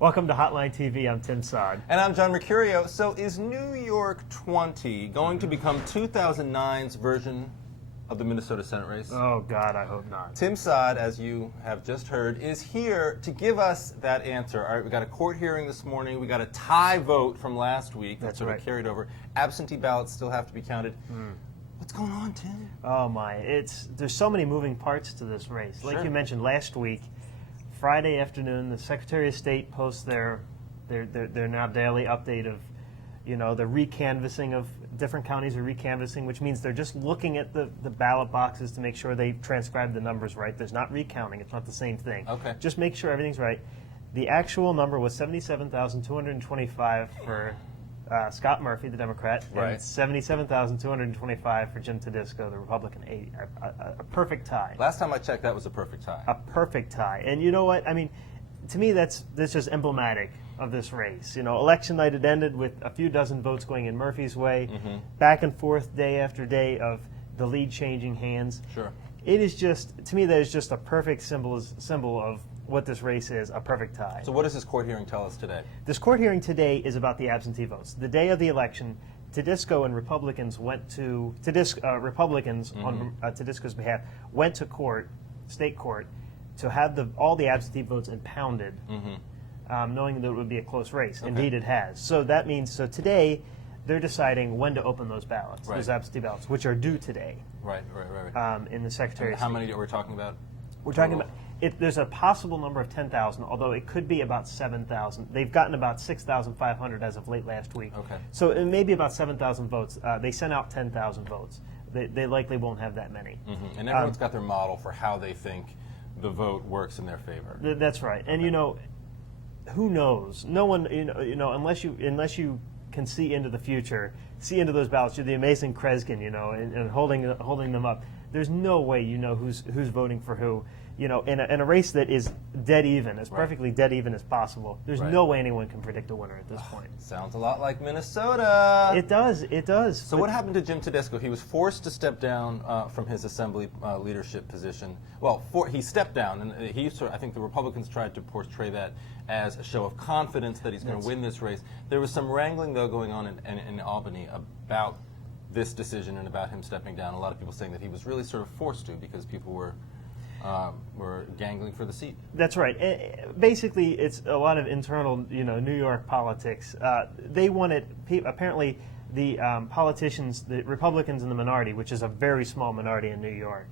Welcome to Hotline TV. I'm Tim Saad. And I'm John Mercurio. So is New York 20 going to become 2009's version of the Minnesota Senate race? Oh, God, I hope not. Tim Saad, as you have just heard, is here to give us that answer. All right, we got a court hearing this morning. We got a tie vote from last week that sort of carried over. Absentee ballots still have to be counted. What's going on, Tim? Oh, my. There's so many moving parts to this race. Like you mentioned last week, Friday afternoon, the Secretary of State posts their now daily update of, the recanvassing of different counties are recanvassing, which means they're just looking at the ballot boxes to make sure they transcribe the numbers right. There's not recounting. It's not the same thing. Okay. Just make sure everything's right. The actual number was 77,225 for Scott Murphy, the Democrat, and 77,225 for Jim Tedisco, the Republican. A perfect tie. Last time I checked, that was a perfect tie. A perfect tie. And you know what? I mean, to me, that's just emblematic of this race. Election night had ended with a few dozen votes going in Murphy's way, back and forth day after day of the lead changing hands. Sure. It is just, to me, that is just a perfect symbol of what this race is, a perfect tie. So what does this court hearing tell us today? This court hearing today is about the absentee votes. The day of the election, Tedisco and Republicans on Tedisco's behalf went to state court, to have all the absentee votes impounded, knowing that it would be a close race. Okay. Indeed, it has. So that means, today, they're deciding when to open those ballots, those absentee ballots, which are due today. Right. In the Secretary of State. How many are we talking about? We're talking about, there's a possible number of 10,000, although it could be about 7,000. They've gotten about 6,500 as of late last week. Okay. So it may be about 7,000 votes. They sent out 10,000 votes. They likely won't have that many. And everyone's got their model for how they think the vote works in their favor. That's right. And who knows? No one, unless you can see into the future, see into those ballots. You're the amazing Kreskin, and holding them up. There's no way who's voting for who. In a race that is dead even, as perfectly dead even as possible, there's no way anyone can predict a winner at this point. Sounds a lot like Minnesota. It does. So what happened to Jim Tedisco? He was forced to step down from his assembly leadership position. Well, he stepped down, and I think the Republicans tried to portray that as a show of confidence that he's going to win this race. There was some wrangling, though, going on in Albany about this decision and about him stepping down. A lot of people saying that he was really sort of forced to because people were gangling for the seat. That's right. Basically, it's a lot of internal, New York politics. They wanted, apparently, the politicians, the Republicans in the minority, which is a very small minority in New York.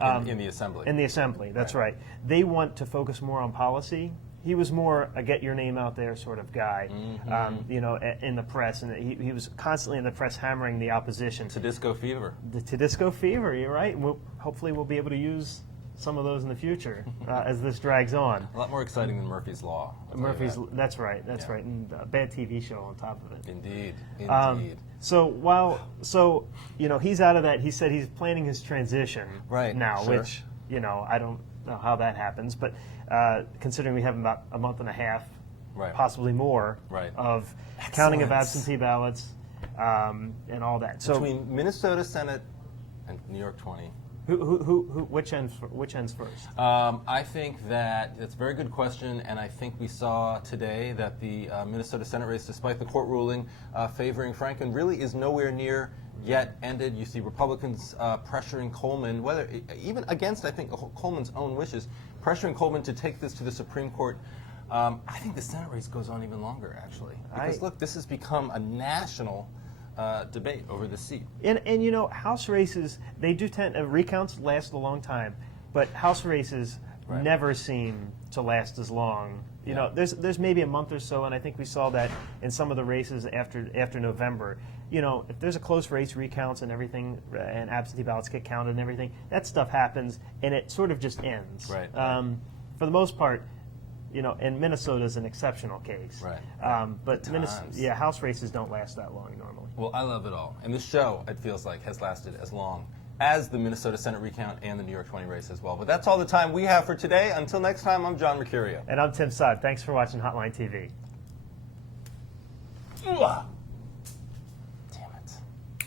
In the Assembly. In the Assembly, that's right. They want to focus more on policy. He was more a get your name out there sort of guy, in the press, and he was constantly in the press hammering the opposition. Tedisco fever. The Tedisco fever, you're right. Hopefully we'll be able to use some of those in the future as this drags on. A lot more exciting than Murphy's Law. That's right, and a bad TV show on top of it. Indeed. So he's out of that. He said he's planning his transition now, which I don't know how that happens, but considering we have about a month and a half, possibly more, of counting of absentee ballots and all that. So between Minnesota Senate and New York 20. Which ends first? I think that's a very good question, and I think we saw today that the Minnesota Senate race, despite the court ruling favoring Franken, really is nowhere near yet ended. You see Republicans pressuring Coleman, even against, I think, Coleman's own wishes, pressuring Coleman to take this to the Supreme Court. I think the Senate race goes on even longer, actually, because look, this has become a national debate over the seat. And House races, they do tend, recounts last a long time, but House races never seem to last as long. There's maybe a month or so, and I think we saw that in some of the races after November. If there's a close race, recounts and everything, and absentee ballots get counted and everything, that stuff happens, and it sort of just ends. For the most part, and Minnesota's an exceptional case. But House races don't last that long normally. Well, I love it all. And this show, it feels like, has lasted as long as the Minnesota Senate recount and the New York 20 race as well. But that's all the time we have for today. Until next time, I'm John Mercurio. And I'm Tim Saad. Thanks for watching Hotline TV.